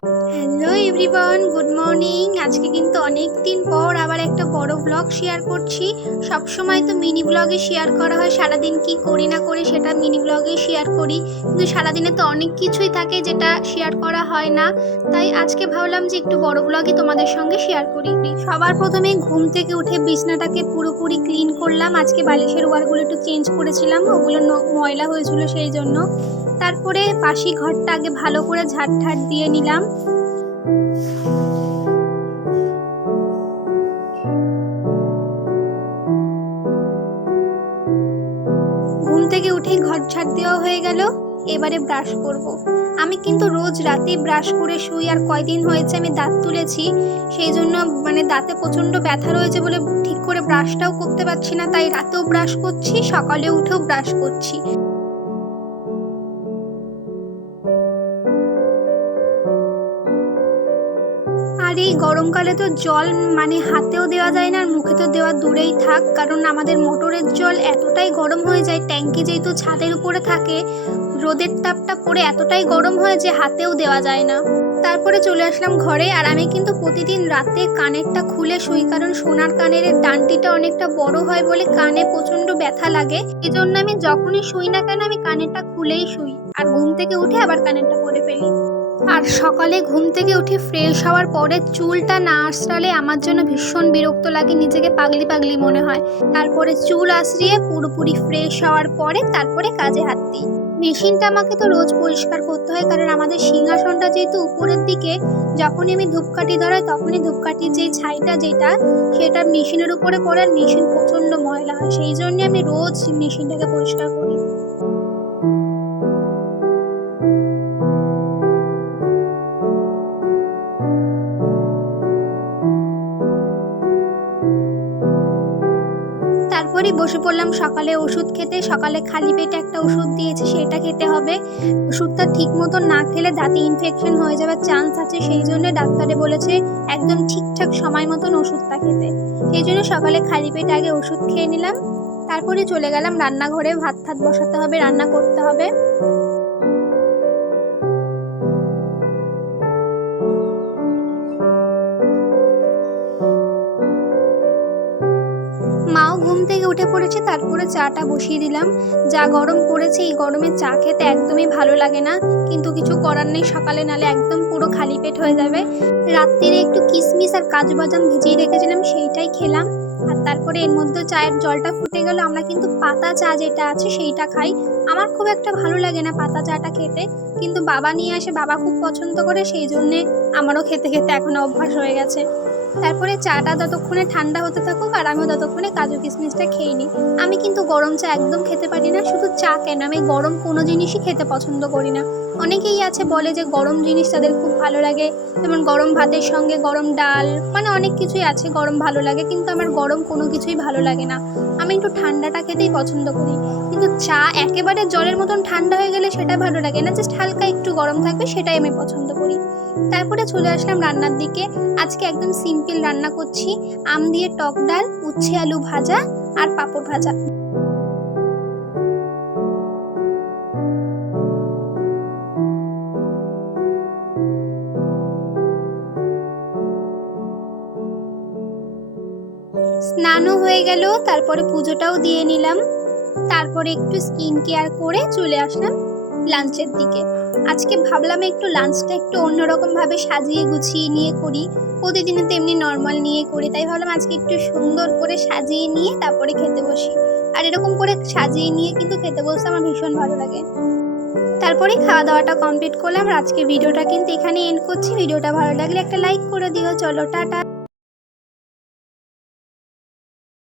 Hello everyone, good morning. আজকে কিন্তু অনেক দিন পর আবার একটা বড় ব্লগ শেয়ার করছি। সব সময় তো মিনি ব্লগে শেয়ার করা হয়, সারাদিন কি করি না করি সেটা মিনি ব্লগেই শেয়ার করি, কিন্তু সারাদিনে তো অনেক কিছুই থাকে যেটা শেয়ার করা হয় না। তাই আজকে ভাবলাম যে একটু বড় ব্লগই তোমাদের সঙ্গে শেয়ার করি। সবার প্রথমে ঘুম থেকে উঠে বিছনাটাকে পুরোপুরি ক্লিন করলাম। আজকে বালিশের ওয়ারগুলো একটু চেঞ্জ করেছিলাম, ওগুলো ময়লা হয়েছিল সেই জন্য। তারপরে বাসি ঘরটা আগে ভালো করে ঝাড় দিয়ে নিলাম। ঘুম থেকে উঠেই ঘর ঝাড় দেওয়া হয়ে গেল। এবারে ব্রাশ করব। আমি কিন্তু রোজ রাতেই ব্রাশ করে শুই, আর কয়দিন হয়েছে আমি দাঁত তুলেছি, সেই জন্য দাঁতে প্রচণ্ড ব্যথা রয়েছে বলে ঠিক করে ব্রাশটাও করতে পারছি না। তাই রাতেও ব্রাশ করছি, সকালে উঠেও ব্রাশ করছি। আর এই গরমকালে তো জল হাতেও দেওয়া যায় না, আর মুখে তো দেওয়া দূরেই থাক, কারণ আমাদের মোটরের জল এতটাই গরম হয়ে যায়, ট্যাঙ্কি যেহেতু ছাদের উপরে থাকে, রোদের তাপটা পড়ে এতটাই গরম হয় যে হাতেও দেওয়া যায় না। তারপরে চলে আসলাম ঘরে। আর আমি কিন্তু প্রতিদিন রাতে কানেরটা খুলে শুই, কারণ সোনার কানের ডান্টিটা অনেকটা বড় হয় বলে কানে প্রচণ্ড ব্যথা লাগে। এই জন্য আমি যখনই শুই না কেন আমি কানেরটা খুলেই শুই, আর ঘুম থেকে উঠে আবার কানেরটা পরে ফেলি। আর সকালে ঘুম থেকে উঠে ফ্রেশ হওয়ার পরে চুলটা না আঁচড়ালে আমার জন্য ভীষণ বিরক্ত লাগে, নিজেকে পাগলি পাগলি মনে হয়। তারপরে চুল আঁচড়িয়ে পুরোপুরি ফ্রেশ হওয়ার পরে তারপরে কাজে হাত দিই। মেশিনটা আমাকে তো রোজ পরিষ্কার করতে হয়, কারণ আমাদের সিংহাসনটা যেহেতু উপরের দিকে, যখনই আমি ধূপকাঠি ধরাই তখনই ধূপকাঠির যে ছাইটা সেটা মেশিনের উপরে পড়ে, আর মেশিন প্রচণ্ড ময়লা হয়, সেই জন্য আমি রোজ মেশিনটাকে পরিষ্কার করি। তারপরে বসে পড়লাম সকালে ওষুধ খেতে। সকালে খালি পেটে একটা ওষুধ দিয়েছে, সেটা খেতে হবে। ওষুধটা ঠিক মতো না খেলে দাঁতে ইনফেকশন হয়ে যাওয়ার চান্স আছে, সেই জন্য ডাক্তারে বলেছে একদম ঠিকঠাক সময় মতন ওষুধটা খেতে। সেই জন্য সকালে খালি পেটে আগে ওষুধ খেয়ে নিলাম। তারপরে চলে গেলাম রান্নাঘরে, ভাত বসাতে হবে, রান্না করতে হবে। মাও ঘুম থেকে উঠে পড়েছে, তারপরে চাটা বসিয়ে দিলাম। যা গরম পড়েছে, এই গরমে চা খেতে একদমই ভালো লাগে না, কিন্তু কিছু করার নেই, সকালে নালে একদম পুরো খালি পেট হয়ে যাবে। রাত্রিরে একটু কিশমিশ আর কাজু বাদাম ভিজিয়ে রেখেছিলাম, সেইটাই খেলাম। আর তারপরে এর মধ্যে চায়ের জলটা ফুটে গেল। আমরা কিন্তু পাতা চা যেটা আছে সেইটা খাই। আমার খুব একটা ভালো লাগে না পাতা চাটা খেতে, কিন্তু বাবা নিয়ে আসে, বাবা খুব পছন্দ করে, সেই জন্যে আমারও খেতে খেতে এখন অভ্যাস হয়ে গেছে। তারপরে চাটা ততক্ষণে ঠান্ডা হতে থাকুক, আর আমিও ততক্ষণে কাজু কিশমিশটা খেয়ে নিই। আমি কিন্তু গরম চা একদম খেতে পারি না, শুধু চা কেন, আমি গরম কোনো জিনিসই খেতে পছন্দ করি না। অনেকেই আছে বলে যে গরম জিনিস তাদের খুব ভালো লাগে, যেমন গরম ভাতের সঙ্গে গরম ডাল, অনেক কিছুই আছে গরম ভালো লাগে, কিন্তু আমার গরম কোনো কিছুই ভালো লাগে না। আমি একটু ঠান্ডাটা খেতেই পছন্দ করি, কিন্তু চা একেবারে জলের মতন ঠান্ডা হয়ে গেলে সেটা ভালো লাগে না, জাস্ট হালকা একটু গরম থাকবে সেটাই আমি পছন্দ করি। তারপরে চলে আসলাম রান্নার দিকে। আজকে একদম সিম্পল রান্না করছি, আম দিয়ে টক ডাল, উচ্ছে আলু ভাজা আর পাঁপড় ভাজা। স্নানও হয়ে গেল, তারপরে পুজোটাও দিয়ে নিলাম। তারপরে একটু স্কিন কেয়ার করে চলে আসলাম লাঞ্চের দিকে। আজকে ভাবলাম একটু লাঞ্চটা একটু অন্যরকমভাবে সাজিয়ে গুছিয়ে নিয়ে করি, প্রতিদিনে তো এমনি নর্মাল নিয়ে করি, তাই ভাবলাম আজকে একটু সুন্দর করে সাজিয়ে নিয়ে তারপরে খেতে বসি। আর এরকম করে সাজিয়ে নিয়ে কিন্তু খেতে বসতে আমার ভীষণ ভালো লাগে। তারপরে খাওয়া দাওয়াটা কমপ্লিট করলাম। আর আজকে ভিডিওটা কিন্তু এখানে এন্ড করছি। ভিডিওটা ভালো লাগলে একটা লাইক করে দিও। চলো টাটা।